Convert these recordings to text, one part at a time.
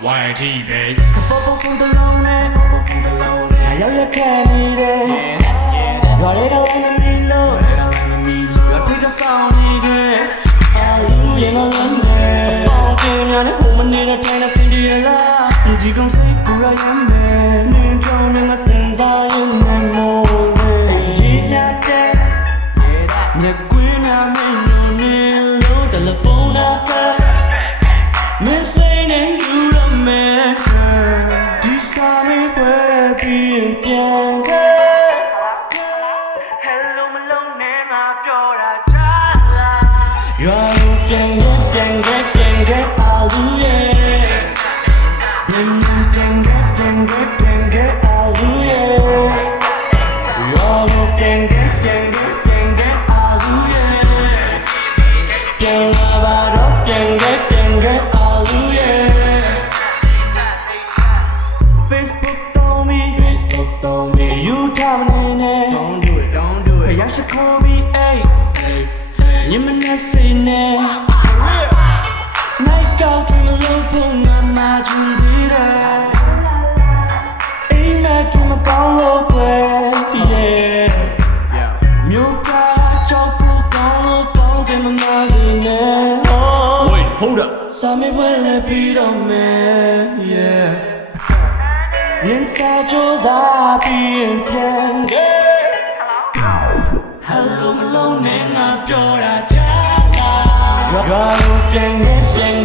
YTB Facebook told me Facebook told me You Don't do it, don't do it. Hey, I should call me, hey Hey, hey. 你们那谁呢？ ဟုတ်တာစာမေးပွဲလည်းပြီးတော့မယ် yeah ရင်းစားကြိုးစားပြီးရင်ပြန်ခဲ့ hello hello မလုံးနဲ့ငါပြောတာချာရွာကိုပြန်ရဲ့ပြန်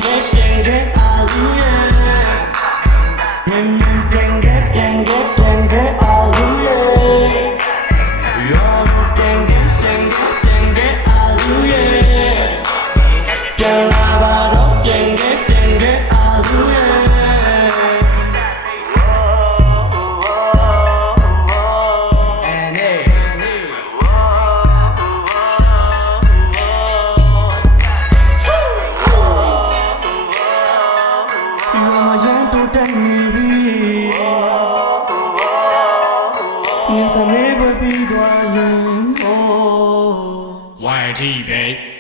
mais ça m'est pas plus doyen. Oh, babe.